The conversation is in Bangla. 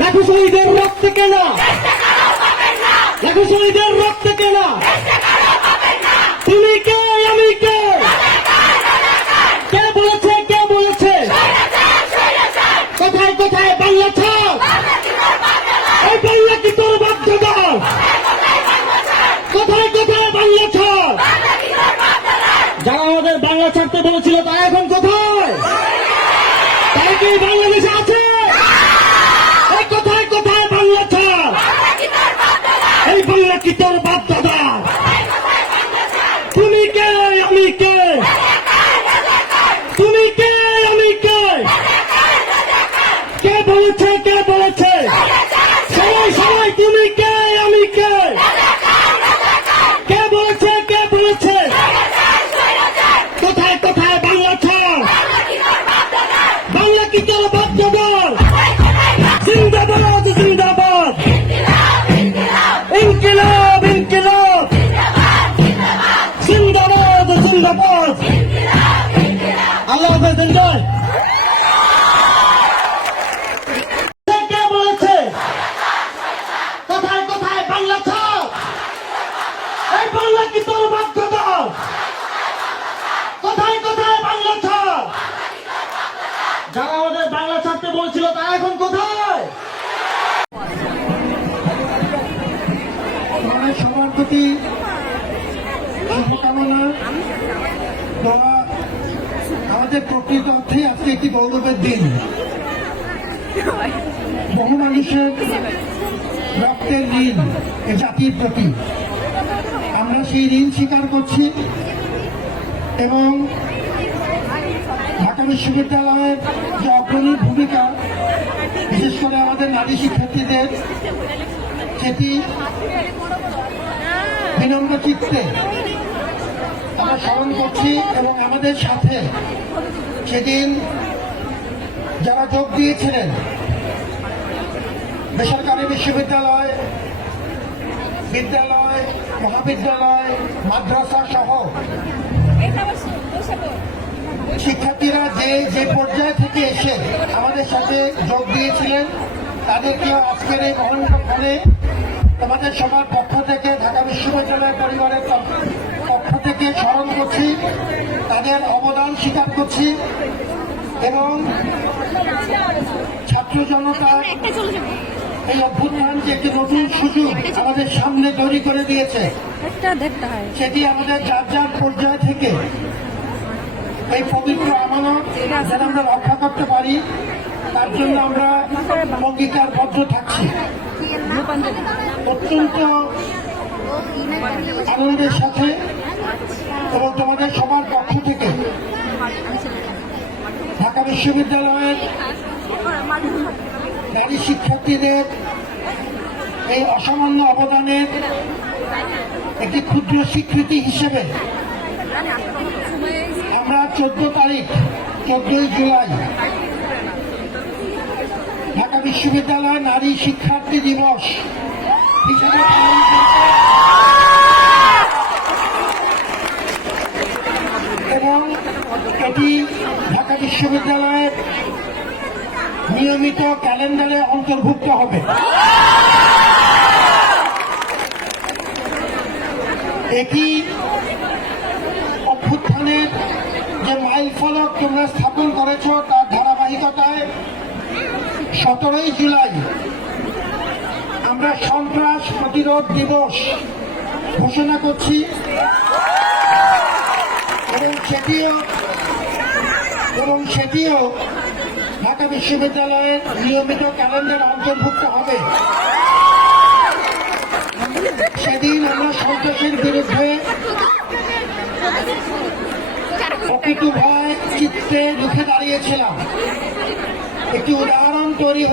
লাখো শহীদের রক্ত কেনা। লাখো শহীদের রক্ত কেনা। তুমি কে? আমি কে? কে বলেছে? কে বলেছে? কোথায় কোথায়? বাংলা ছাড়। এই বাংলা কি তোর বাধ্যতা কোথায় কোথায় বাংলা ছাড়? যারা আমাদের বাংলা ছাড়তে বলেছিল, তারা এখন কোথায়? তারা কি বাংলাদেশ কোথায় কোথায় বাংলা ছাড়। যারা আমাদের বাংলা ছাড়তে বলছিল তারা এখন কোথায়? সবার আমাদের প্রকৃত অর্থে আজকে একটি গৌরবের দিন। বহু মানুষের রক্তের ঋণ এ জাতির প্রতি আমরা সেই ঋণ স্বীকার করছি এবং ঢাকা বিশ্ববিদ্যালয়ের যে অগ্রণী ভূমিকা, বিশেষ করে আমাদের নারী শিক্ষার্থীদের, সেটি বিনম্র চিত্তে আমরা স্মরণ করছি এবং আমাদের সাথে সেদিন যারা যোগ দিয়েছিলেন, বেসরকারি বিশ্ববিদ্যালয়, বিদ্যালয়, মহাবিদ্যালয়, মাদ্রাসা সহ শিক্ষার্থীরা যে যে পর্যায় থেকে এসে আমাদের সাথে যোগ দিয়েছিলেন তাদেরকেও আজকের এই মহানগরে তোমাদের সবার পক্ষ থেকে ঢাকা বিশ্ববিদ্যালয় পরিবারের পক্ষ স্মরণ করছি তাদের অবদান স্বীকার করছি এবং ছাত্র জনতা এই অভ্যুত্থান যে একটি নতুন সুযোগ আমাদের সামনে তৈরি করে দিয়েছে। সেটি আমাদের যার যার পর্যায় থেকে এই পবিত্র আমানত যেন আমরা রক্ষা করতে পারি তার জন্য আমরা অঙ্গীকারবদ্ধ থাকছি। অত্যন্ত আনন্দের সাথে এবং তোমাদের সবার পক্ষ থেকে ঢাকা বিশ্ববিদ্যালয়ের নারী শিক্ষার্থীদের এই অসামান্য অবদানের একটি ক্ষুদ্র স্বীকৃতি হিসেবে আমরা চোদ্দ তারিখ, চোদ্দই জুলাই ঢাকা বিশ্ববিদ্যালয় নারী শিক্ষার্থী দিবস হিসেবে পালন করতে এবং এটি ঢাকা বিশ্ববিদ্যালয়ের নিয়মিত ক্যালেন্ডারে অন্তর্ভুক্ত হবে। এটি অভ্যুত্থানের যে মাইল ফলক তোমরা স্থাপন করেছ তার ধারাবাহিকতায় সতেরোই জুলাই আমরা সন্ত্রাস প্রতিরোধ দিবস ঘোষণা করছি। এবং সেটিও এবং সেটিও ঢাকা বিশ্ববিদ্যালয়ের নিয়মিত ক্যালেন্ডার অন্তর্ভুক্ত হবে। সেদিন আমরা সন্ত্রাসের বিরুদ্ধে অকুতু ভয় চিত্তে রুখে দাঁড়িয়েছিলাম। একটি উদাহরণ তৈরি